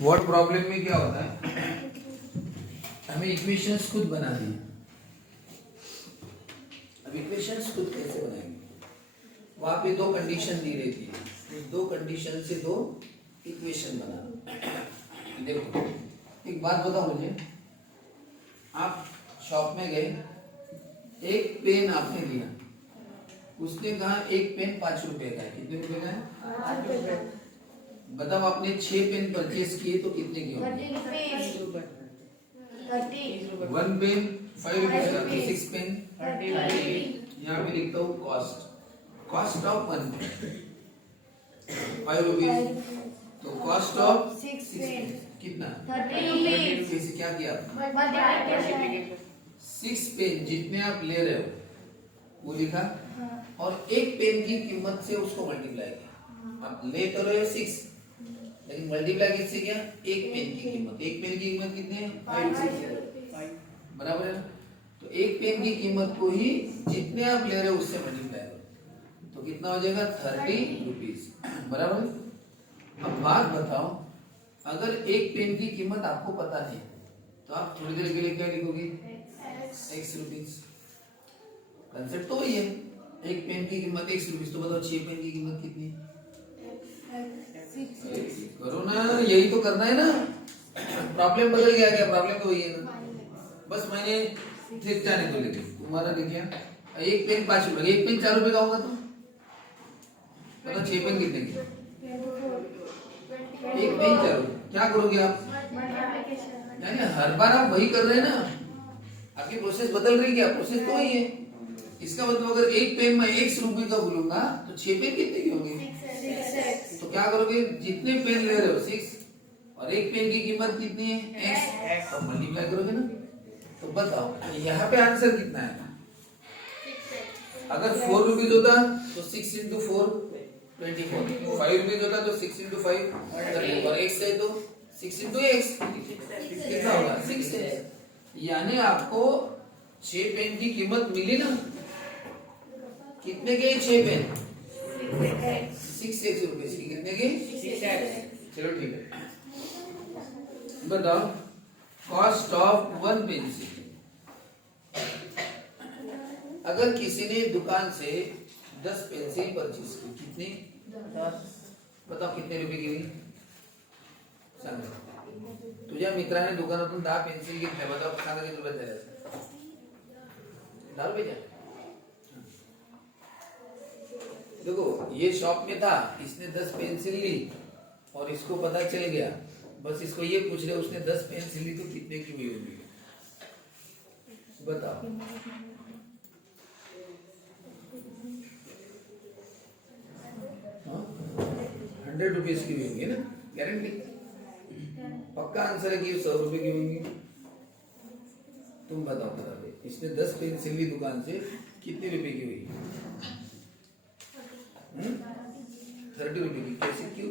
Word problem में क्या होता है, हमें इक्वेशंस खुद बनानी है। अब इक्वेशंस खुद कैसे बनाएंगे? वहां पे दो कंडीशन दी रहती है, उस दो कंडीशन से दो इक्वेशन बनाना। देखो एक बात बताओ मुझे, आप शॉप में गए, एक पेन आपने लिया, उसने कहा एक पेन 5 रुपए का है। कितने रुपए का है? बताओ आपने 6 पेन परचेज किए तो कितने की होंगे? 1 पेन 5 रुपीज का, 6 पेन 30। यहाँ पे लिखता हूँ कॉस्ट ऑफ 1 पेन 5 रुपीज, तो कॉस्ट ऑफ 6 पेन कितना? 30। कैसे क्या किया आपने? 6 पेन जितने आप ले रहे हो वो लिखा, और एक पेन की कीमत से उसको मल्टीप्लाई किया। आप ले तो रहे हो 6, लेकिन मल्टीप्लाई किससे किया? एक पेन की कीमत। एक पेन की कीमत कितनी है? 5, बराबर है ना? तो एक पेन की कीमत को ही जितने आप ले रहे हो उससे मल्टीप्लाई करो, तो कितना हो जाएगा? 30 रुपीज, बराबर। अब बात बताओ, अगर एक पेन की कीमत आपको पता नहीं तो आप थोड़ी देर के लिए क्या लिखोगे? x rupees. कंसेप्ट तो वही है, एक पेन की कीमत x रुपीज, तो बताओ 6 पेन की कीमत कितनी? करो ना, यही तो करना है ना। प्रॉब्लम बदल गया क्या? प्रॉब्लम तो वही है ना, बस मैंने ठीक जाने को लेके तुम्हारा लिख लिया। एक पेन 5 रुपए, एक पेन 4 रुपए का होगा तो बताओ 6 पेन कितने की? एक पेन 4 रुपए। क्या करोगे आप? यानी हर बार आप वही कर रहे हैं ना, आपकी प्रोसेस बदल रही क्या? प्रोसेस तो वही है। इसका मतलब अगर एक पेन में 1 रुपए का बोलूंगा तो 6 पेन कितने की होंगे? तो क्या करोगे? जितने पेन ले रहे हो 6, और एक पेन की कीमत कितनी है? x, तो मल्टीप्लाई करोगे ना। तो बताओ यहाँ पे आंसर कितना है? अगर 4 रुपीज होता तो 6 इंटू 4 24, 5 रुपीज होता तो 6 इंटू 5 30, और x है तो 6 इंटू x कितना होगा? 6। यानी आपको 6 पेन की कीमत मिली ना। कितने के 6 पेन? 6 रुपए की। कितने के? 6। चलो ठीक है, बताओ कॉस्ट ऑफ 1 पेंसिल। अगर किसी ने दुकान से 10 पेंसिल परचेज की, कितनी? 10। बताओ कितने रुपए की? सांगा तुझ्या मित्राने दुकानातून 10 पेन्सिल घेतल्या, बताओ सांगा किती रुपये झाले? 10 रुपये। देखो ये शॉप में था, इसने 10 पेंसिल ली और इसको पता चल गया, बस इसको ये पूछ रहे उसने 10 पेंसिल ली तो कितने की हुई होगी? बताओ। हाँ? 100 रुपीज की हुई होंगी ना, गारंटी। पक्का आंसर है कि 100 रुपए की होंगी। तुम बताओ बराबर, इसने 10 पेंसिल ली दुकान से, कितने रुपए की हुई? 30 रुपए की। कैसे? क्यों?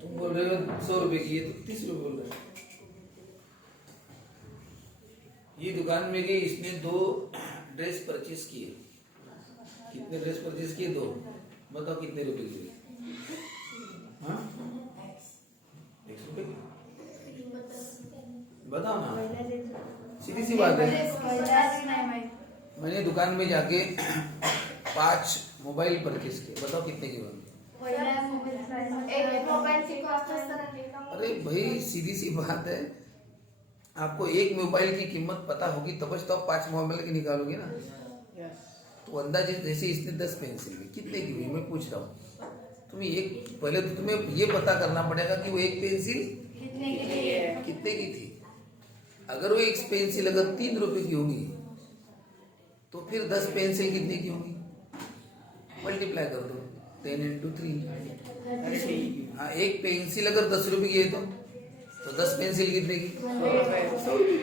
तुम बोल रहे हो 100 रुपए की, ये तो 30 रुपए बोल रहे हो। ये दुकान में गई, इसने 2 ड्रेस परचेज किए। कितने ड्रेस परचेज किए? 2। बताओ कितने रुपए की? 1 रुपए की। बताओ ना, सीधी सी बात है। मैंने दुकान में जाके 5 मोबाइल परचेज किए, बताओ कितने की होंगे? अरे भाई सीधी सी बात है, आपको एक मोबाइल की कीमत पता होगी तब तो आप 5 मोबाइल की निकालोगे ना। तो अंदाजे जैसे इसने 10 पेंसिल ली, कितने की हुई मैं पूछ रहा हूँ। तुम्हें एक पहले तो तुम्हें ये पता करना पड़ेगा कि वो एक पेंसिल कितने की थी। अगर वो एक पेंसिल अगर 3 रुपए की होगी तो फिर 10 पेंसिल कितने की होगी? मल्टीप्लाई कर दो, 10 इंटू 3। हाँ, एक पेंसिल अगर 10 रुपए की है तो 10 पेंसिल कितने की? 100 रुपए।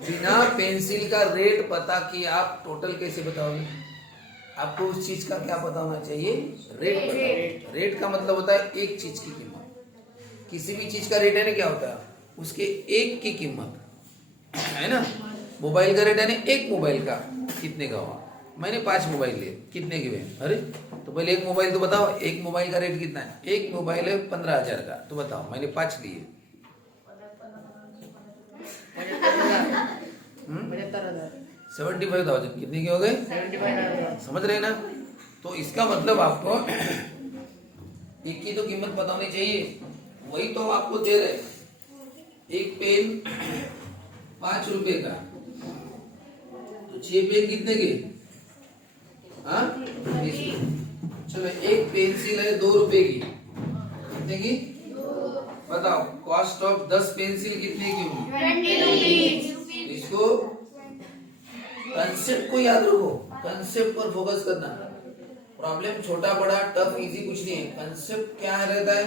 बिना पेंसिल का रेट पता कि आप टोटल कैसे बताओगे? आपको उस चीज का क्या पता होना चाहिए? रेट पता। रेट का मतलब होता है एक चीज की कीमत। किसी भी चीज का रेट है ना, क्या होता है? उसके एक की कीमत है ना। मोबाइल का रेट है ना, एक मोबाइल का कितने का हुआ? मैंने 5 मोबाइल लिए, कितने के हुए? अरे तो पहले एक मोबाइल तो बताओ, एक मोबाइल का रेट कितना है? एक मोबाइल है 15,000 का, तो बताओ मैंने 5 लिए। 75,000 कितने के हो गए? 75,000। समझ रहे ना? तो इसका मतलब आपको एक की तो कीमत पता होनी चाहिए, वही तो आपको दे रहे। एक पेन 5 रुपए का, तो 6 पेन कितने के? हाँ, 20 रुपए। चलो एक पेंसिल है 2 रुपए की, कितने की? बताओ कॉस्ट ऑफ 10 पेंसिल कितने की होगी? 20 इसको कंसेप्ट को याद रखो, कंसेप्ट पर फोकस करना। प्रॉब्लम छोटा बड़ा टफ इजी कुछ नहीं है, कंसेप्ट क्या रहता है?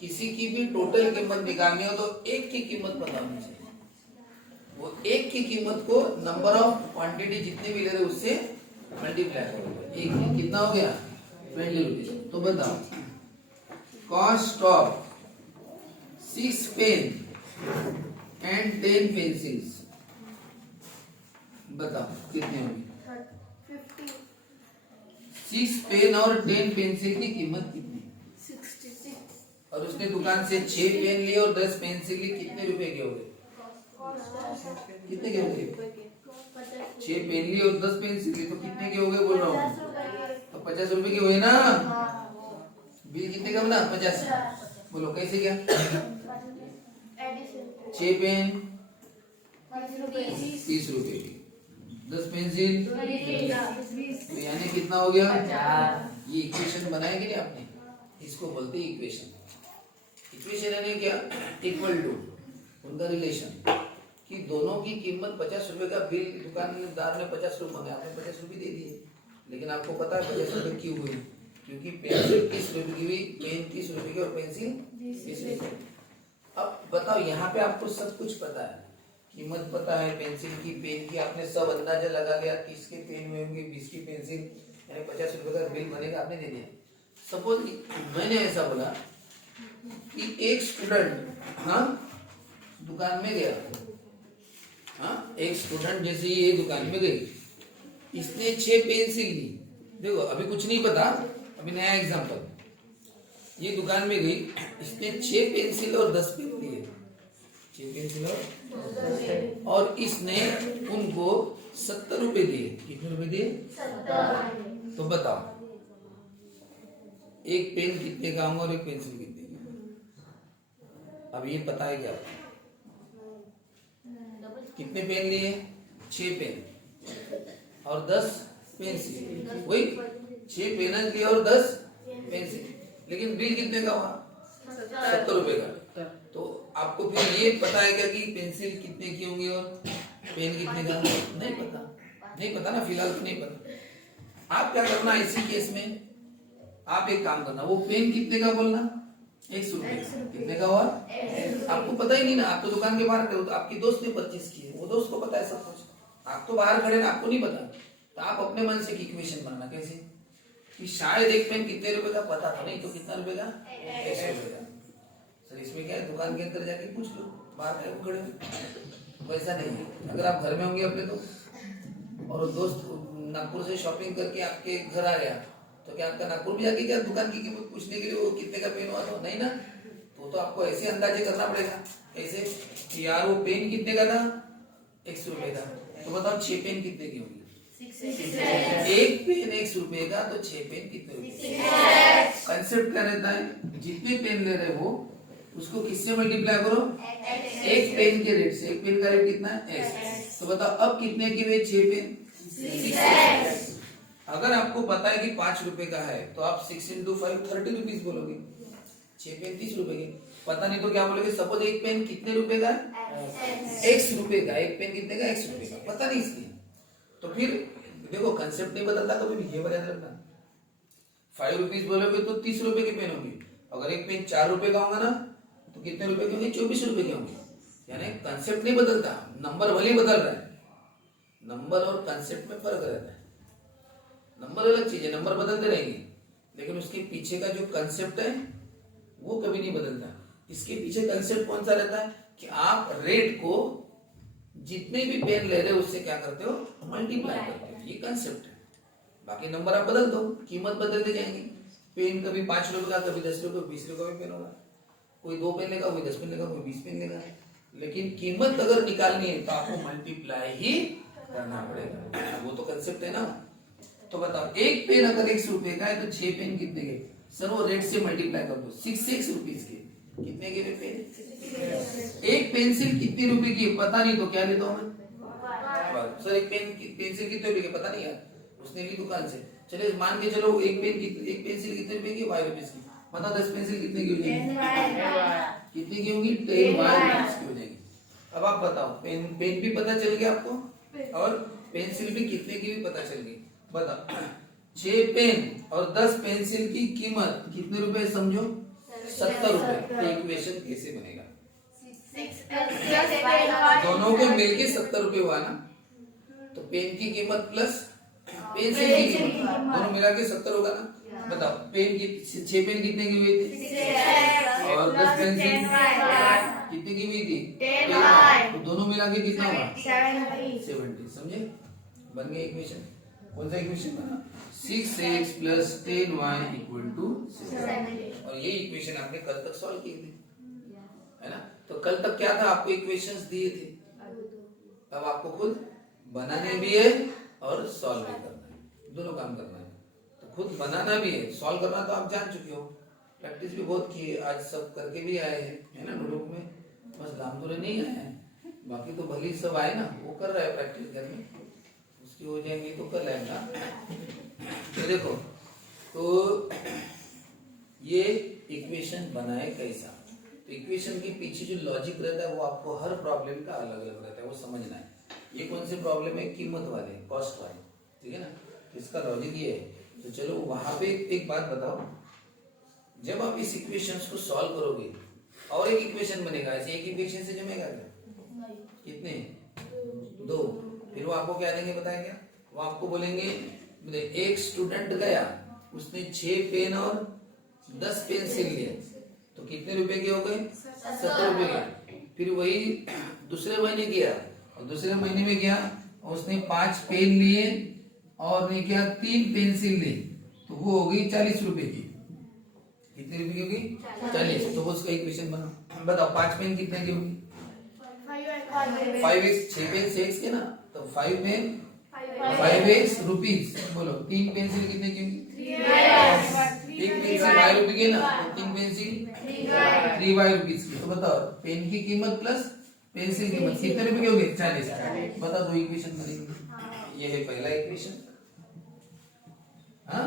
किसी की भी टोटल कीमत निकालनी हो तो एक की कीमत पता होनी चाहिए, वो एक की कीमत को नंबर ऑफ क्वांटिटी जितने भी ले रहे उससे मल्टीप्लाई करो। एक कितना हो गया? 20 रुपीज। तो बताओ cost of 6 pen and 10 pencils, बताओ कितने होंगे? 6 पेन और 10 पेंसिल की कीमत कितनी? 66। और उसने दुकान से 6 पेन लिए और 10 पेंसिल ली, कितने रुपए के हो गए? कितने के हो गए? 6 पेन लिए और 10 पेंसिल ली, तो कितने के हो गए बोल रहा हूँ? तो 50 रुपए के हुए ना। बिल कितने का बना? 50। बोलो कैसे क्या? 6 पेन 30 रुपए की, 10 पेंसिल, तो यानी कितना हो गया? ये इक्वेशन बनाया कि नहीं आपने? इसको बोलते हैं इक्वेशन। इक्वेशन यानी क्या? इक्वल टू, उनका रिलेशन कि दोनों की कीमत 50 रुपए का बिल दुकानदार ने 50 रुपए मांगे, आपने 50 रुपए दे दिए, लेकिन आपको पता है 50 रुपए क्यों हुई? क्योंकि पेंसिल 30 रुपए की हुई, पेन 30 रुपए की और पेंसिल 30 रुपए। अब बताओ यहाँ पे आपको सब कुछ पता है, कीमत पता है पेंसिल की, पेन की, आपने सब अंदाजा लगा लिया, 30 के पेन हुए होंगे, 20 की पेंसिल, यानी 50 रुपए का बिल बनेगा, आपने दे दिया। सपोज मैंने ऐसा बोला कि एक स्टूडेंट हाँ दुकान में गया, हाँ एक स्टूडेंट जैसे ये दुकान में गई, इसने 6 पेंसिल ली। देखो अभी कुछ नहीं पता, अभी नया एग्जांपल। ये दुकान में गई, इसने 6 पेंसिल और 10 पेन लिए, 6 पेंसिल और इसने उनको 70 रुपए दिए। कितने रुपए दिए? 70। तो बताओ एक पेन कितने का होगा और एक पेंसिल कितने का? अब ये पता है क्या? कितने पेन लिए? 6 पेन और 10 पेंसिल, वही 6 पेन लिए और 10 पेंसिल, लेकिन बिल कितने का हुआ? 70 रुपए का। तो आपको फिर ये पता है क्या कि पेंसिल कितने की होंगी और पेन कितने का? नहीं पता, नहीं पता ना, फिलहाल तो नहीं पता। आप क्या करना इसी केस में, आप एक काम करना, वो पेन कितने का बोलना? 100 रुपए। कितने का हुआ? आपको पता ही नहीं ना, आप तो दुकान के बाहर खड़े हो, तो आपकी दोस्त ने परचेज की है, वो दोस्त को पता है सब कुछ, आप तो बाहर खड़े ना, आपको नहीं पता। तो आप अपने मन से इक्वेशन बनाना, कैसे कि शायद एक पेन कितने रुपए का, पता था नहीं तो कितना रुपए का? 100 रुपए का। सर इसमें क्या है, दुकान के अंदर जाके पूछ लो, बाहर खड़े हो। वैसा नहीं है, अगर आप घर में होंगे अपने तो, और दोस्त नागपुर से शॉपिंग करके आपके घर आ गया, तो क्या आपका नागपुर भी जाके क्या दुकान की कीमत पूछने के लिए वो कितने का पेन हुआ? तो नहीं ना, तो आपको ऐसे अंदाजे करना पड़ेगा। कैसे कि यार वो पेन कितने का था? 100 रुपए का। तो बताओ 6 पेन कितने की होंगी? एक पेन 100 रुपए का, तो 6 पेन कितने रुपए? कंसेप्ट क्या रहता है, जितने पेन ले रहे हो उसको किससे मल्टीप्लाई करो? एक पेन के रेट से। एक पेन का रेट कितना है? x। तो बताओ अब कितने की वे? 6 पेन 6x। अगर आपको पता है कि 5 रुपए का है तो आप 6 into 5 30 रुपीज बोलोगे, 6 पेन 30 रुपए के। पता नहीं तो क्या बोलोगे? सपोज एक पेन कितने रुपए का? 100 रुपए का। एक पेन कितने का? 100 रुपए का। पता नहीं इसलिए, तो फिर देखो कंसेप्ट नहीं बदलता कभी भी, ये याद रखना। 5 रुपीज बोलोगे तो 30 रुपए के पेन होंगे, अगर एक पेन 4 रुपए का होगा ना तो कितने रुपए के होंगे? 24 रुपए के होंगे। यानी कंसेप्ट नहीं बदलता, नंबर भले बदल रहा है, नंबर और कंसेप्ट में फर्क रहता है। नंबर अलग चीज है, नंबर बदलते रहेंगे, लेकिन उसके पीछे का जो कंसेप्ट है वो कभी नहीं बदलता। इसके पीछे कंसेप्ट कौन सा रहता है कि आप रेट को जितने भी पेन ले रहे हो उससे क्या करते हो? मल्टीप्लाई करते हो। ये कंसेप्ट है। बाकी नंबर आप बदल दो, कीमत बदलते जाएंगे। पेन कभी 5 रुपए का, कभी 10 रुपए, 20 रुपए का भी पेन होगा। कोई 2 पेन लेगा, कोई 10 पेन लेगा, कोई 20 पेन लेगा। लेकिन कीमत अगर निकालनी है तो आपको मल्टीप्लाई ही करना पड़ेगा, वो तो कंसेप्ट है ना। तो बताओ, एक पेन अगर 100 रुपए का है तो 6 पेन कितने के? सर वो रेट से मल्टीप्लाई कर दो, 6 रुपीज के। कितने के पेन? एक पेंसिल कितने रुपए की पता नहीं तो क्या लेता हूँ मैं? सर एक पेंसिल कितने रुपए की पता नहीं यार, उसने ली दुकान से। चलिए मान के चलो एक पेंसिल कितने रुपए की? 5 रुपीज की। बताओ 10 पेंसिल कितने की हो जाएगी? कितने की होगी? 10 रुपीज की हो जाएगी। अब आप बताओ, पेन भी पता चल गया आपको और पेंसिल भी कितने की भी पता चल गई। बताओ 6 पेन और 10 पेंसिल की कीमत कितने रुपए? समझो 70 रुपए। इक्वेशन कैसे बनेगा? दोनों के मिलके 70 रुपए हुआ ना, तो पेन की कीमत प्लस पेंसिल की कीमत दोनों मिला के 70 होगा ना। बताओ पेन की 6 पेन कितने की हुई थी और 10 पेंसिल कितने की हुई थी? 10। तो दोनों मिला के कितना होगा? 70। समझे? बन गया इक्वेशन। कौन सा इक्वेशन बना? 6x + 10y = 7। और ये इक्वेशन आपने कल तक सॉल्व की थी, है ना। तो कल तक क्या था? आपको इक्वेशंस दिए थे, अब आपको खुद बनाने भी है और सॉल्व भी करना है, दोनों काम करना है। तो खुद बनाना भी है, सॉल्व करना तो आप जान चुके हो, प्रैक्टिस भी बहुत की है, आज सब करके भी आए हैं, है ना। नोटबुक में बस दामदुरे नहीं आए हैं, बाकी तो भली सब आए ना, वो कर रहा है प्रैक्टिस घर में, उसकी हो जाएंगी तो कर लेगा। तो देखो, तो ये इक्वेशन बनाए कैसा? तो इक्वेशन के पीछे जो लॉजिक रहता है वो आपको हर प्रॉब्लम का अलग अलग रहता है, वो समझना है। ये कौन से प्रॉब्लम है? कीमत वाले, कॉस्ट वाले, ठीक है ना। इसका लॉजिक ये है। तो चलो वहां पे एक बात बताओ, जब आप इस इक्वेशंस को सॉल्व करोगे और एक इक्वेशन बनेगा, ऐसे एक इक्वेशन से जमेगा क्या? कितने? 2। फिर वो आपको क्या देंगे बताया क्या? वो आपको बोलेंगे एक स्टूडेंट गया, उसने 6 पेन और 10 पेंसिल लिए, तो कितने रुपए के हो गए? 70 रुपए के। फिर वही दूसरे महीने गया और दूसरे महीने में गया और उसने 5 पेन लिए और ने क्या 3 पेंसिल ली, तो वो हो गई 40 रुपए की। कितने रुपए की होगी? 40। तो वो उसका इक्वेशन बना। बताओ 5 पेन कितने की होगी? 5x, 6 पेन 6 के ना, तो 5 पेन 5x रुपीज। बोलो 3 पेंसिल कितने की होगी? 1 पेंसिल 5 रुपए की ना, तो 3 पेंसिल 3y रुपीज की। तो बताओ पेन की कीमत प्लस पेंसिल की कीमत कितने रुपए की होगी? 40। बताओ दो इक्वेशन बनेगी। ये है पहला इक्वेशन, हाँ,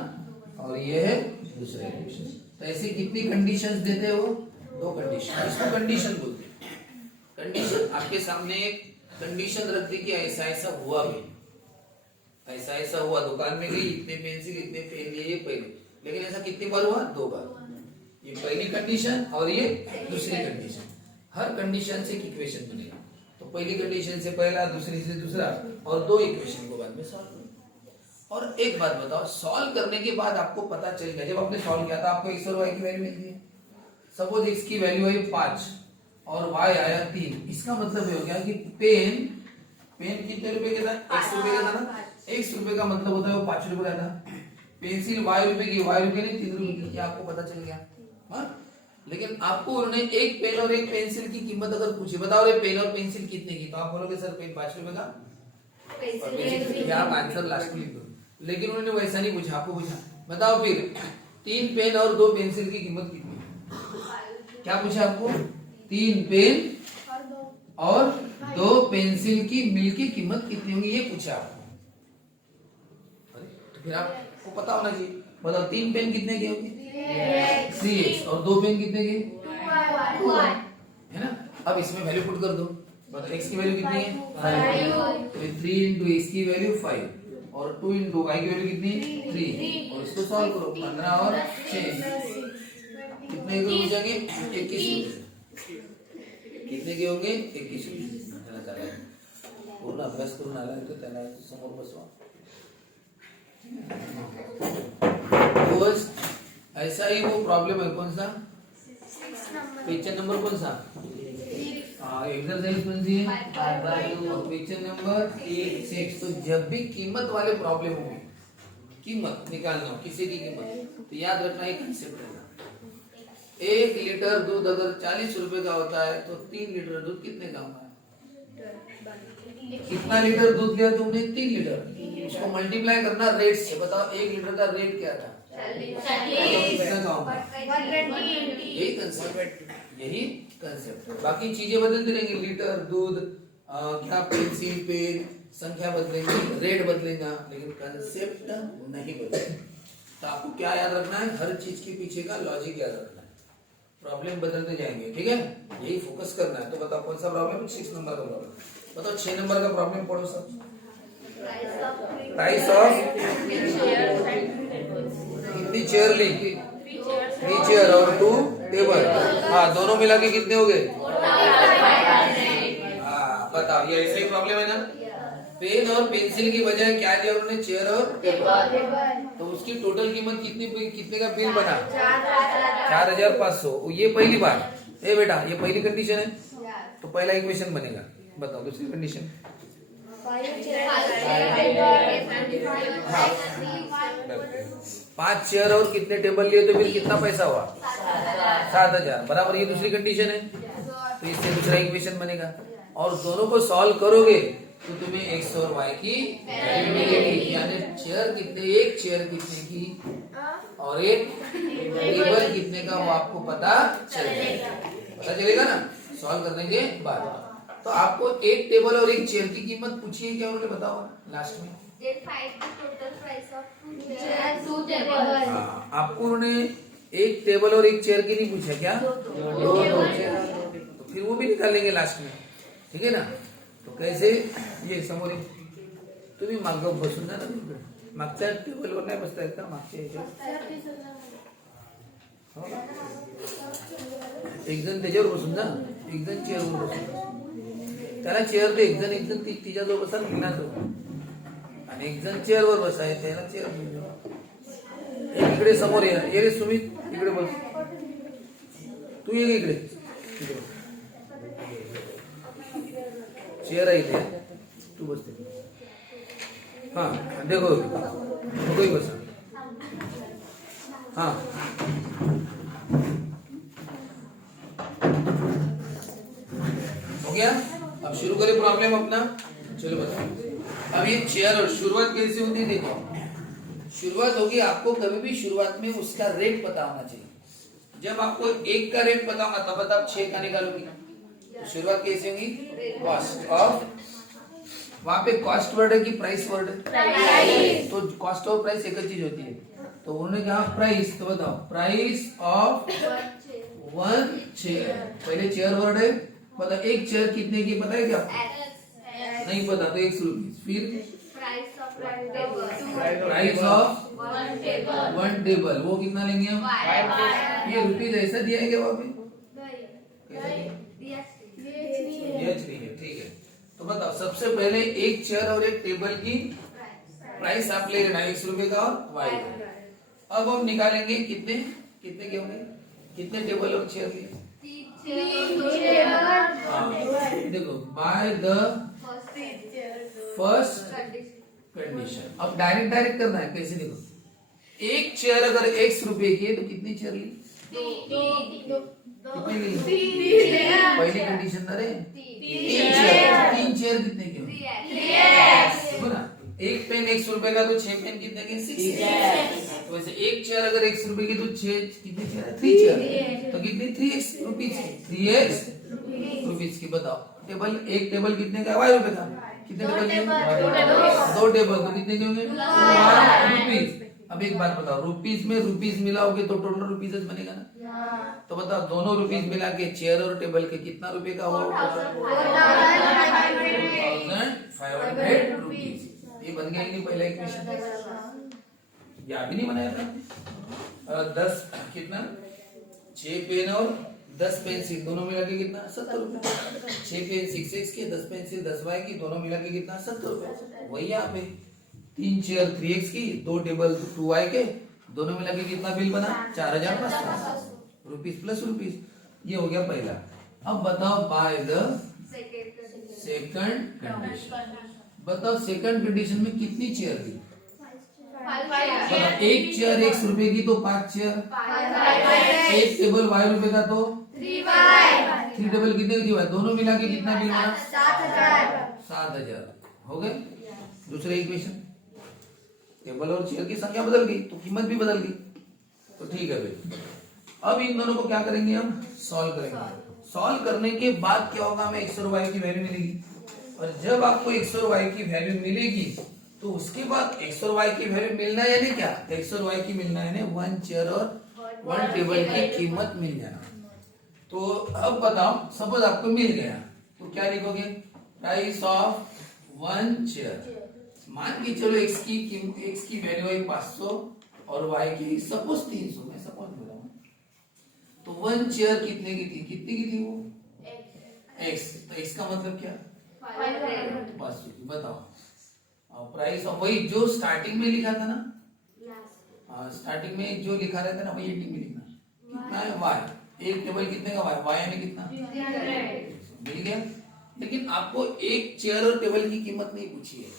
और ये है दूसरा इक्वेशन। तो ऐसे कितनी कंडीशंस देते हो? 2 कंडीशन, इसको कंडीशन बोलते हैं। कंडीशन आपके सामने एक कंडीशन रख दी कि ऐसा ऐसा हुआ भी, ऐसा ऐसा हुआ, दुकान में गई, इतने पेंसिल इतने पेन लिए, ये पहले, लेकिन ऐसा कितनी बार हुआ? 2 बार। ये पहली कंडीशन और ये दूसरी कंडीशन। हर कंडीशन से एक इक्वेशन बनेगा। तो पहली कंडीशन से पहला, दूसरी से दूसरा, और 2 इक्वेशन को बाद में सॉल्व करो। और एक बात बताओ, सॉल्व करने के बाद आपको पता चल गया, जब आपने सॉल्व किया था आपको x और y की वैल्यू मिलती है। सपोज x की वैल्यू है 5 और y आया 3। इसका मतलब ये हो गया कि पेन कितने रुपए का था? 100 रुपए का था ना। 100 रुपए का मतलब होता है वो 5 रुपए का था। पेंसिल y रुपए की, y रुपए नहीं 3 रुपए की, आपको पता चल गया। हाँ, लेकिन आपको उन्होंने एक पेन और एक पेंसिल की कीमत अगर पूछी, बताओ रे पेन और पेंसिल कितने की, तो आप बोलोगे सर पेन 5 रुपए का, आप आंसर लास्ट में लिख दो। लेकिन उन्होंने वैसा नहीं पूछा, आपको पूछा बताओ फिर 3 पेन और 2 पेंसिल की कीमत कितनी? क्या पूछा आपको? 3 पेन और 2 पेंसिल की मिलकर कीमत कितनी होगी, ये पूछा आपको। तो फिर आपको पता होना चाहिए। बताओ 3 पेन कितने की होगी? 3x। और 2 पेन कितने की? 2y, है ना। अब इसमें वैल्यू पुट कर दो। बताओ x की वैल्यू कितनी है? 5। तो 3 into x की वैल्यू 5 और 2 into y की वैल्यू कितनी? 3। और इसको सॉल्व करो, 15 और 6 कितने के हो जाएंगे? 21। कितने के होंगे? 21। पूर्ण अभ्यास करून आला तो त्याला समोर बसवा। ऐसा ही वो प्रॉब्लेम है, कौन सा? क्वेश्चन नंबर कौन सा? एक्सरसाइज कौन सी है? Question number 6। तो जब भी कीमत वाले प्रॉब्लम होंगे कीमत निकालना हो, किसी की कीमत, तो याद रखना एक कंसेप्ट है। 1 लीटर दूध अगर 40 रुपए का होता है तो 3 लीटर दूध कितने का होगा? कितना लीटर दूध लिया तुमने? 3 लीटर। उसको मल्टीप्लाई करना रेट से। बताओ 1 लीटर का रेट क्या था? 40। यही कंसेप्ट। बाकी चीजें बदलती रहेंगी, लीटर दूध, क्या पेंसिल पेन, संख्या बदलेंगी, रेट बदलेगा, लेकिन कंसेप्ट नहीं बदलेगा। तो आपको क्या याद रखना है? हर चीज के पीछे का लॉजिक याद रखना है। प्रॉब्लम बदलते जाएंगे, ठीक है, यही फोकस करना है। तो बताओ कौन सा प्रॉब्लम? 6 नंबर का प्रॉब्लम। बताओ 6 नंबर का प्रॉब्लम पढ़ो सब। प्राइस ऑफ कितनी चेयर ली? 3 चेयर और 2 टेबल। हाँ, दोनों मिला के कितने हो गए? हाँ, बताओ, ये ऐसा ही प्रॉब्लम है ना। पेन और पेंसिल की बजाय क्या दिया उन्होंने? चेयर और टेबल। तो उसकी टोटल कीमत कितने का बिल बना? 4500। ये पहली बात। ए बेटा, ये पहली कंडीशन है, तो पहला इक्वेशन बनेगा। बताओ दूसरी कंडीशन। 5 चेयर और कितने टेबल लिए तो बिल कितना पैसा हुआ? 7000। बराबर, ये दूसरी कंडीशन है, तो इससे दूसरा इक्वेशन बनेगा। और दोनों को सॉल्व करोगे तो तुम्हें एक्स और वाई की वैल्यू मिलेगी। यानी चेयर कितने, एक चेयर कितने की और एक टेबल कितने का, वो आपको पता चलेगा ना सॉल्व करने के बाद। तो आपको एक टेबल और एक चेयर की कीमत पूछी है क्या उन्होंने? बताओ लास्ट में। आपको उन्होंने एक टेबल और एक चेयर की नहीं पूछा क्या? दो चेयर। तो फिर वो भी निकालेंगे लास्ट में, ठीक है ना। तो कैसे? ये समोर तुम्ही माग बसून जा ना, मागच्या टेबलवर नाही बसता येत का? मागच्या एक जण त्याच्यावर बसून जा, एक जण चेअरवर बसून। त्याला चेअर दे, एक जण तिच्याजवळ बसा मीनाजवळ, आणि एक जण चेअरवर बसाय, त्याला चेअर। इकडे समोर ये रे सुमित, इकडे बस। तू ये इकडे, चेयर आहे इथे, तू बसते। हाँ देखो, कोई बसा। हाँ, हो गया। अब शुरू करें प्रॉब्लम अपना। चलो बताओ। अब ये चेयर और शुरुआत कैसे होती है? देखो, शुरुआत होगी, आपको कभी भी शुरुआत में उसका रेट पता होना चाहिए। जब आपको एक का रेट पता होगा तब आप 6 का निकालोगी। तो शुरुआत कैसे होगी? कॉस्ट ऑफ, वहां पे कॉस्ट वर्ड है कि प्राइस वर्ड है? तो कॉस्ट और प्राइस एक चीज होती है। तो उन्होंने कहा प्राइस, तो बताओ प्राइस ऑफ 1 चेयर। पहले चेयर वर्ड है, बताओ एक चेयर कितने की पता है क्या? नहीं पता, तो 100 रुपीज। फिर प्राइस ऑफ 1 टेबल, वो कितना लेंगे हम? ये रुपीज ऐसा दिया है क्या वहां पे? ठीक है। तो बताओ सबसे पहले एक चेयर और एक टेबल की प्राइस आप ले लेना, 100 रुपए का और वाई का। अब हम निकालेंगे कितने कितने के होंगे, कितने टेबल और चेयर लिए? देखो, बाय द फर्स्ट कंडीशन। अब डायरेक्ट करना है। कैसे? देखो, एक चेयर अगर 100 रुपए की है तो कितनी चेयर ली? कितनी ली? पहली कंडीशन ना रे, 3 चेयर कितने की? एक पेन 100 रुपए का, तो 6 पेन कितने के? 6। तो वैसे एक चेयर अगर 100 रुपए की तो 6 कितनी चेयर है? 3 चेयर। तो कितनी? 3x रुपीज की, 3x रुपीज की। बताओ टेबल, एक टेबल कितने का? y रुपए का। कितने टेबल लिए? 2 टेबल, तो कितने के होंगे? रुपीज। अब एक बात बताओ, रुपीज में रुपीज मिलाओगे तो टोटल रुपीज बनेगा ना। तो बताओ दोनों रुपीज मिला के चेयर और टेबल के कितना रुपए का होगा? 4500 रुपीज। ये बन गया नहीं पहला इक्वेशन? या भी नहीं बनाया था। 10 कितना? 6 पेन और 10 पेंसिल दोनों मिला के कितना? 70 रुपए। 6 पेन 6x के, 10 पेंसिल 10y की, दोनों मिला के कितना? 70 रुपए। वही यहाँ पे 3 चेयर 3x की, 2 टेबल 2y के, दोनों मिला के कितना बिल बना? 4500 रुपीज प्लस रुपीज। ये हो गया पहला। अब बताओ बाय द सेकंड कंडीशन। बताओ सेकंड कंडीशन में कितनी चेयर ली? मतलब एक चेयर 100 रुपए की तो 5 चेयर, एक टेबल y रुपए का तो 3 टेबल कितने की y, दोनों मिला के कितना बिल बना? 7,000 हो गए। दूसरा इक्वेशन, टेबल और चेयर की संख्या बदल गई तो कीमत भी बदल गई, तो ठीक है भाई। अब इन दोनों को क्या करेंगे, हम सॉल्व करेंगे। सॉल्व करने के बाद क्या होगा, हमें x और y की वैल्यू मिलेगी, और जब आपको x और y की वैल्यू मिलेगी तो उसके बाद x और y की वैल्यू मिलना यानी क्या, x और y की मिलना यानी 1 चेयर और 1 टेबल की कीमत मिल जाना। तो अब बताओ, सपोज आपको मिल गया तो क्या लिखोगे, प्राइस ऑफ 1 चेयर। मान के चलो x की वैल्यू है 500 और y की सपोज 300, मैं सपोज बोल रहा हूँ। तो 1 चेयर कितने की थी, कितने की थी वो, x, तो x का मतलब क्या, 500। बताओ प्राइस ऑफ, वही जो स्टार्टिंग में लिखा था ना, स्टार्टिंग में जो लिखा रहता है ना वही एंडिंग में लिखना, कितना है y, एक टेबल कितने का y यानी कितना, मिल गया। लेकिन आपको एक चेयर और टेबल की कीमत नहीं पूछी है,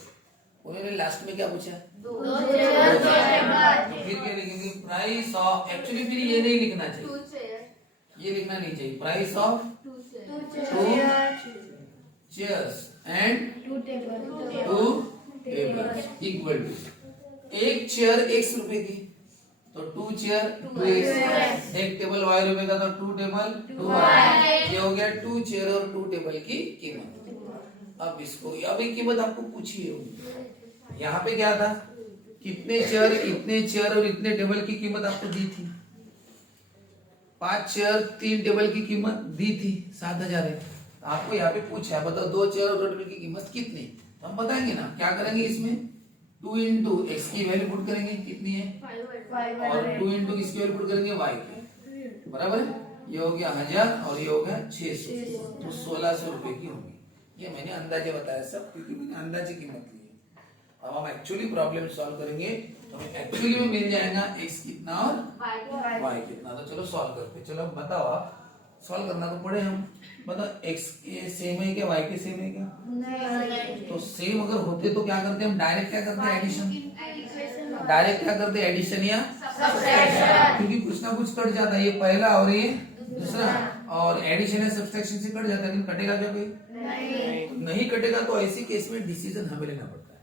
उन्होंने लास्ट में क्या पूछा है, 2 चेयर। फिर क्या लिखेंगे, प्राइस ऑफ, एक्चुअली फिर ये नहीं लिखना चाहिए, ये लिखना नहीं चाहिए, price of 2 chairs and 2 tables equal to, एक चेयर 100 रुपए की तो 2 चेयर 2x, एक टेबल y रुपए का तो 2 टेबल 2y, ये हो गया 2 चेयर और 2 टेबल की कीमत। अब इसको, अब एक कीमत आपको पूछी है, यहाँ पे क्या था, कितने चेयर, इतने चेयर और इतने टेबल की कीमत आपको दी थी, 5 चेयर 3 टेबल की कीमत दी थी 7,000 है। आपको यहाँ पे पूछा है, बताओ 2 चेयर और 2 टेबल की कीमत कितनी, हम बताएंगे ना, क्या करेंगे इसमें 2 इंटू x की वैल्यू पुट करेंगे कितनी है 5, और 2 इंटू इसकी वैल्यू पुट करेंगे y की, बराबर है। ये हो गया 1000 और ये हो गया 600, तो 1600 रुपए की होगी। ये मैंने अंदाजे बताया सब, क्योंकि मैंने अंदाजे कीमत ली है। अब हम एक्चुअली प्रॉब्लम सॉल्व करेंगे तो हमें एक्चुअली में मिल जाएगा x कितना और y कितना। तो चलो सॉल्व करते, चलो बताओ, आप सॉल्व करना तो पड़े हम, बताओ x के सेम है क्या, y के सेम है क्या, नहीं। तो सेम अगर होते तो क्या करते, हम डायरेक्ट क्या करते हैं, एडिशन, डायरेक्ट क्या करते हैं, एडिशन या सब्ट्रैक्शन, क्योंकि कुछ ना कुछ कट जाता है, ये पहला और ये दूसरा, और एडिशन या सब्ट्रैक्शन से कट जाता है, लेकिन कटेगा क्या कोई, नहीं कटेगा। तो ऐसे केस में डिसीजन हमें लेना पड़ता है,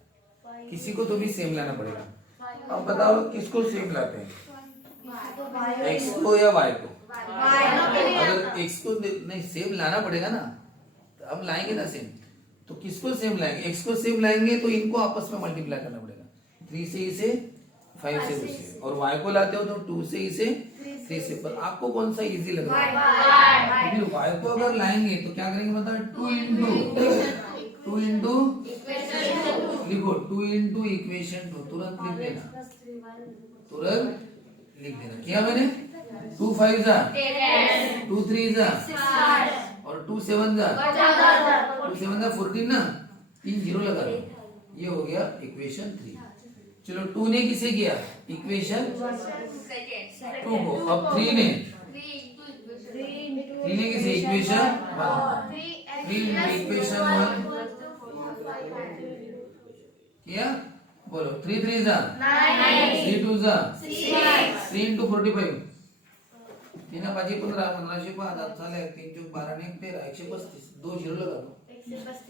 किसी को तो भी सेम लाना पड़ेगा। अब बताओ किसको सेम लाते हैं, x को या y को, अगर x को नहीं सेम लाना पड़ेगा ना, तो हम लाएंगे ना सेम, तो किसको सेम लाएंगे, x को सेम लाएंगे तो इनको आपस में मल्टीप्लाई करना पड़ेगा, 3 से इसे 5 से उसे, और y को लाते हो तो 2 से इसे 3 से। पर आपको कौन सा इजी लग रहा है, फिर y को अगर लाएंगे तो क्या करेंगे, मतलब 2 इंटू लिखो, 2 इंटू इक्वेशन 2, तुरंत लिख देना, तुरंत लिख देना। क्या मैंने 2 5 जा 2 3 जा और 2 7 जा 14 ना, 3 जीरो लगा दो, ये हो गया इक्वेशन 3। चलो 2 ने किसे किया, इक्वेशन 2 को, अब 3 ने किसे, इक्वेशन 1, 3 इक्वेशन 1 किया, बोलो 3 3 जा 3 2 जा 3 इंटू 45, 3 5 15 1505 7 झाले, 3 चौक 12 ने 13 135, 2 जीरो लगा दो, 135।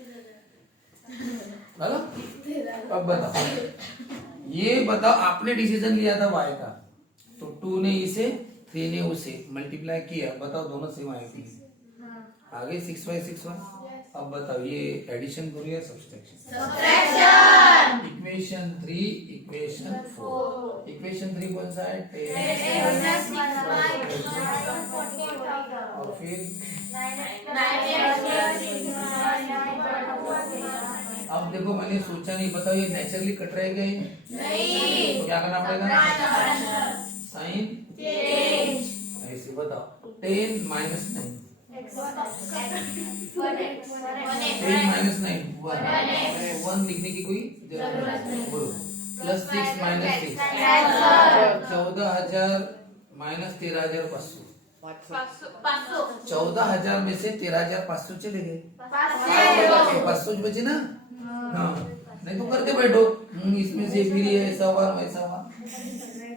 अब बताओ, ये बताओ आपने डिसीजन लिया था y का, तो 2 ने इसे 3 ने उसे मल्टीप्लाई किया, बताओ दोनों सेम आएगी, आगे 6 y 6 y। अब बताओ ये एडिशन करो या सब्ट्रैक्शन, इक्वेशन 3 इक्वेशन 4, इक्वेशन 3 कौन सा है, 10 और फिर अब देखो मैंने सोचा नहीं, बताओ ये नेचुरली कट रहेगा नहीं, तो क्या करना पड़ेगा, साइन ऐसे, बताओ 10 माइनस 9, 10 माइनस 9 1 लिखने की कोई जरूरत नहीं, बोलो प्लस 6 माइनस 6 14,000 माइनस 13,500, 14,000 में से 13,500 चले गए, 500 बचे ना, हाँ नहीं तो करते बैठो इसमें से फिर ये ऐसा हुआ वैसा हुआ।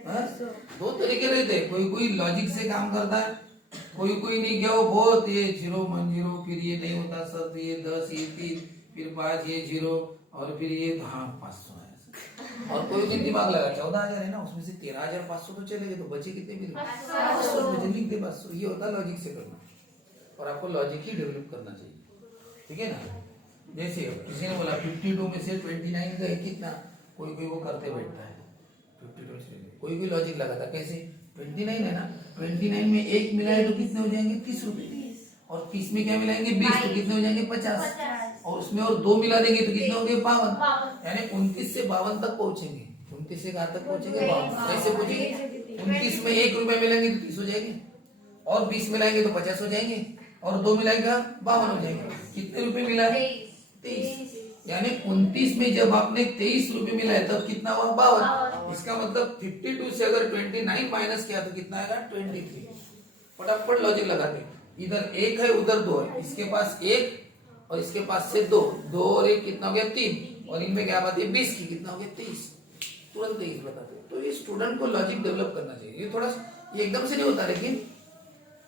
हाँ? दो तरीके रहते, कोई कोई लॉजिक से काम करता है, कोई कोई नहीं, क्या वो बहुत ये 0 फिर ये नहीं होता सर, तो ये 10 ये 3 फिर 5 ये 0 और फिर ये हाँ 500 है। और कोई दिन दिमाग लगा 14,000 है ना, उसमें से 13,500 तो चलेंगे, तो बचे कितने फिर 500 लिख दे 500। ये होता लॉजिक से करना, और आपको लॉजिक ही डेवलप करना चाहिए, ठीक है ना। जैसे किसी ने बोला 52 में से 29 गए कितना, कोई कोई वो करते बैठता है 52 से, कोई कोई लॉजिक लगाता कैसे 29 है ना, 29 में 1 मिलाए तो कितने हो जाएंगे 30 रुपए, और 30 में क्या मिलाएंगे 20 तो कितने हो जाएंगे 50, और उसमें और 2 मिला देंगे तो कितने होंगे 52, यानी 29 से 52 तक पहुंचेंगे। 29 से कहां तक पहुंचेंगे 52, कैसे पहुंचेंगे 29 में 1 रुपए मिलाएंगे तो 30 हो जाएंगे, और 20 मिलाएंगे तो 50 हो जाएंगे, और 2 मिलाएगा 52 हो जाएंगे। कितने रुपए मिला 23, यानी 29 में जब आपने 23 रुपए मिला है तब कितना हुआ 52। इसका मतलब 52 से अगर 29 माइनस किया तो कितना आएगा 23। फटाफट लॉजिक लगाते, इधर 1 है उधर 2 है, इसके पास 1 और इसके पास से 2 और 1 कितना हो गया 3, और इनमें क्या बात है 20 की कितना हो गया 23, तुरंत 23 बताते। तो ये स्टूडेंट को लॉजिक डेवलप करना चाहिए, ये थोड़ा ये एकदम से नहीं होता, लेकिन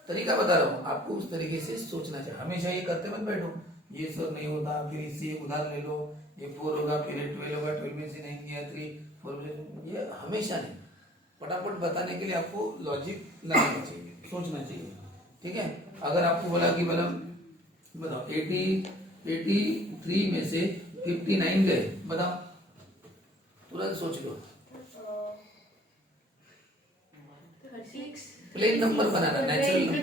तरीका बता रहा हूँ आपको, उस तरीके से सोचना चाहिए। हमेशा ये करते मत बैठो, ये सर नहीं होता फिर इससे उधार ले लो, ये 4 होगा फिर 12 होगा, 12 में से नहीं किया 3 4 में, ये हमेशा नहीं। फटाफट बताने के लिए आपको लॉजिक लगाना चाहिए, सोचना चाहिए, ठीक है। अगर आपको बोला कि मतलब बताओ 83 में से 59 गए, बताओ तुरंत सोच लो। प्लेन नंबर बनाना, नेचुरल नंबर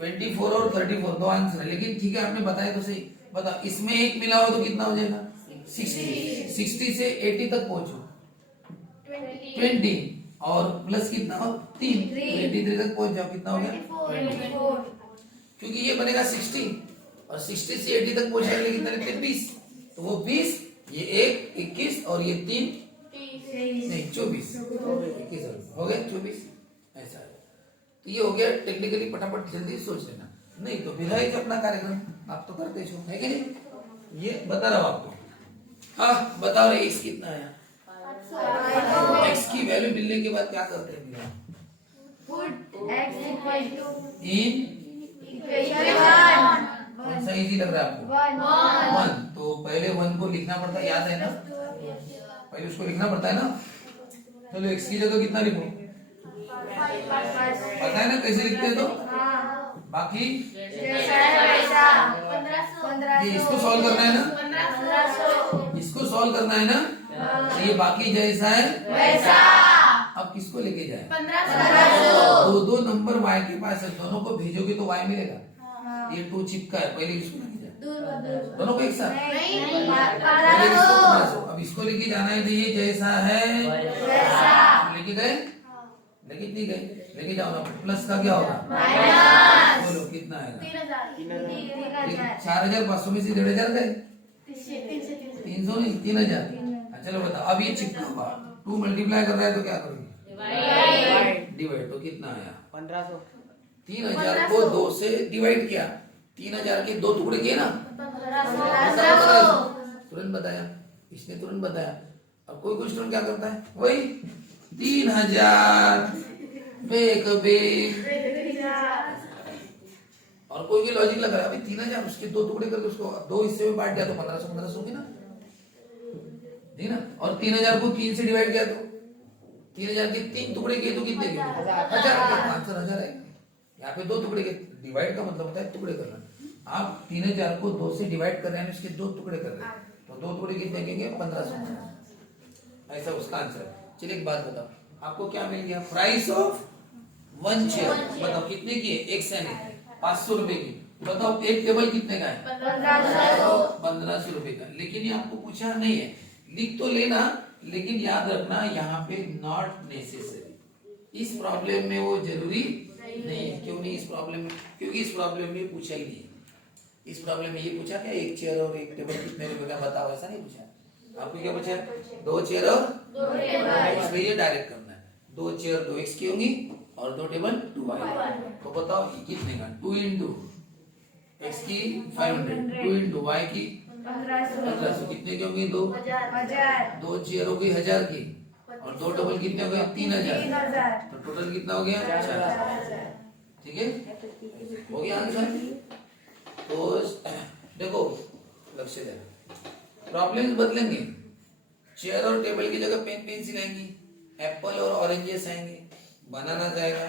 24 और 34 दो आंसर है, लेकिन ठीक है आपने बताया तो सही। बताओ इसमें 1 मिला हो तो कितना हो जाएगा 60 से 80 तक पहुंचो 20 और प्लस कितना हो 3 83 तक पहुंच जाओ, कितना हो गया 24, क्योंकि ये बनेगा 60 और 60 से 80 तक पहुंचने के लिए कितना लिखते हैं 20, तो वो 20 ये 1 21 और ये 3 नहीं 24 21 हो गया 24, ऐसा है। तो ये हो गया टेक्निकली, फटाफट जल्दी सोच लेना, नहीं तो फिर है अपना कार्यक्रम आप तो करते हो, है कि नहीं। ये बता रहा हूं आपको। हाँ बताओ रे x कितना आया, x की वैल्यू मिलने के बाद क्या करते हैं कौन सा इजी लग रहा है आपको 1, तो पहले 1 को लिखना पड़ता है, याद है ना, पहले उसको लिखना पड़ता है ना। चलो x की जगह कितना लिखो, पता है ना कैसे लिखते हैं, तो बाकी ये इसको सॉल्व करना है ना, इसको सॉल्व करना है ना, तो ये बाकी जैसा है वैसा। अब किसको लेके जाए 1500, दो नंबर y के पास है, दोनों को भेजोगे तो y मिलेगा, ये 2 चिपका है, पहले किसको लेके जाए दोनों को एक साथ, पहले इसको 1500, अब इसको लेके जाना है तो ये जैसा है वैसा लेके गए, लेके नहीं गए, लेके जाओ ना, प्लस का क्या होगा माइनस, बोलो कितना आएगा 4500 में से 1500 गए 300 नहीं 3000। चलो बताओ अब ये चिपका हुआ 2 मल्टीप्लाई कर रहा है तो क्या करोगे डिवाइड, तो कितना आया 1500। 3000 को 2 से डिवाइड किया, 3000 के 2 टुकड़े किए ना, तुरंत बताया, इसने तुरंत बताया। अब कोई कोई स्टूडेंट क्या करता है वही 3000 और कोई भी लॉजिक लगा रहा है 3000 उसके 2 टुकड़े करके उसको 2 हिस्से में बांट दिया तो 1500 होगी ना, ठीक ना। और 3000 को 3 से डिवाइड किया तो 3000 के 3 टुकड़े किए तो कितने किए 1000, आंसर 1000 है। यहाँ पे 2 टुकड़े के, डिवाइड का मतलब होता है टुकड़े करना, आप 3000 को 2 से डिवाइड कर रहे हैं, उसके 2 टुकड़े कर रहे हैं, तो 2 टुकड़े कितने देंगे 1500, ऐसा उसका आंसर। चलिए एक बात बताओ, आपको क्या मिल गया प्राइस ऑफ 1 चेयर, बताओ कितने की है, एक से नहीं 500 रुपए की, बताओ एक टेबल कितने का है 1500 रुपए का। लेकिन ये आपको पूछा नहीं है, लिख तो लेना, लेकिन याद रखना यहाँ पे नॉट नेसेसरी, इस प्रॉब्लम में वो जरूरी नहीं है। क्यों नहीं इस प्रॉब्लम में, क्योंकि इस प्रॉब्लम में पूछा ही नहीं, इस प्रॉब्लम में ये पूछा क्या एक चेयर और एक टेबल कितने रुपए का बताओ, ऐसा नहीं पूछा। आपको क्या पूछा 2 चेयर और 2 टेबल, इसलिए ये डायरेक्ट करना है, 2 चेयर 2x की होंगी और 2 टेबल 2y, तो बताओ कितने का 2 into x की 500, 2 इंटू y की 1500, कितने की होगी? 2 2 चेयर हो गई 1000 की, और 2 डबल कितने हो गए? 3000, तो टोटल कितना हो गया? 4000। ठीक है, हो गया आंसर। तो देखो, लक्ष्य देना, प्रॉब्लम्स बदलेंगे, चेयर और टेबल की जगह पेन पेंसिल आएंगी, एप्पल और ऑरेंजेस आएंगे, बनाना जाएगा,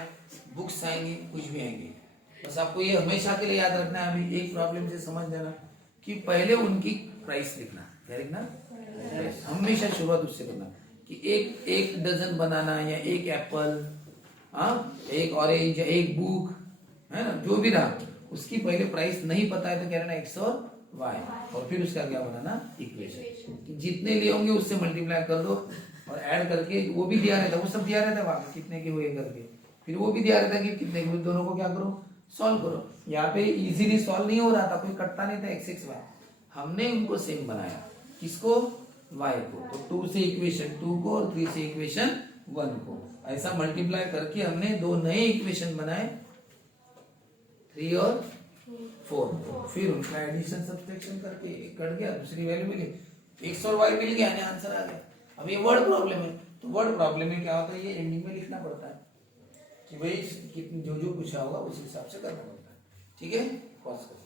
बुक्स आएंगे, कुछ भी आएंगे। बस आपको ये हमेशा के लिए याद रखना है। अभी एक प्रॉब्लम से समझ लेना कि पहले उनकी प्राइस लिखना, क्या लिखना? हमेशा शुरुआत उससे करना कि एक डजन बनाना या एक एप्पल, हाँ, एक ऑरेंज या एक बुक, है ना, जो भी रहा, उसकी पहले प्राइस नहीं पता है तो क्या रहना? एक्स और वाई, और फिर उसका क्या बनाना? इक्वेशन। जितने लिए होंगे उससे मल्टीप्लाई कर दो और ऐड करके, वो भी दिया रहता है, वो सब दिया रहता है वहां कितने के हुए करके, फिर वो भी दिया रहता है कि कितने के हुए, दोनों को क्या करो? सॉल्व करो। यहाँ पे इजीली सॉल्व नहीं हो रहा था, कोई कटता नहीं था एक्स एक्स वाई, हमने उनको सेम बनाया। किसको? वाई को। तो 2 से इक्वेशन 2 को और 3 से इक्वेशन 1 को, ऐसा मल्टीप्लाई करके हमने दो नए इक्वेशन बनाए, 3 और 4। फिर उनका एडिशन सब्सट्रैक्शन करके एक कट गया, दूसरी वैल्यू मिली, एक्स और वाई मिल गया, आंसर आ गया। अब ये वर्ड प्रॉब्लम है, तो वर्ड प्रॉब्लम में क्या होता है? ये एंडिंग में लिखना पड़ता है कि भाई जो जो पूछा होगा उस हिसाब से करना पड़ता है। ठीक है, पॉज कर।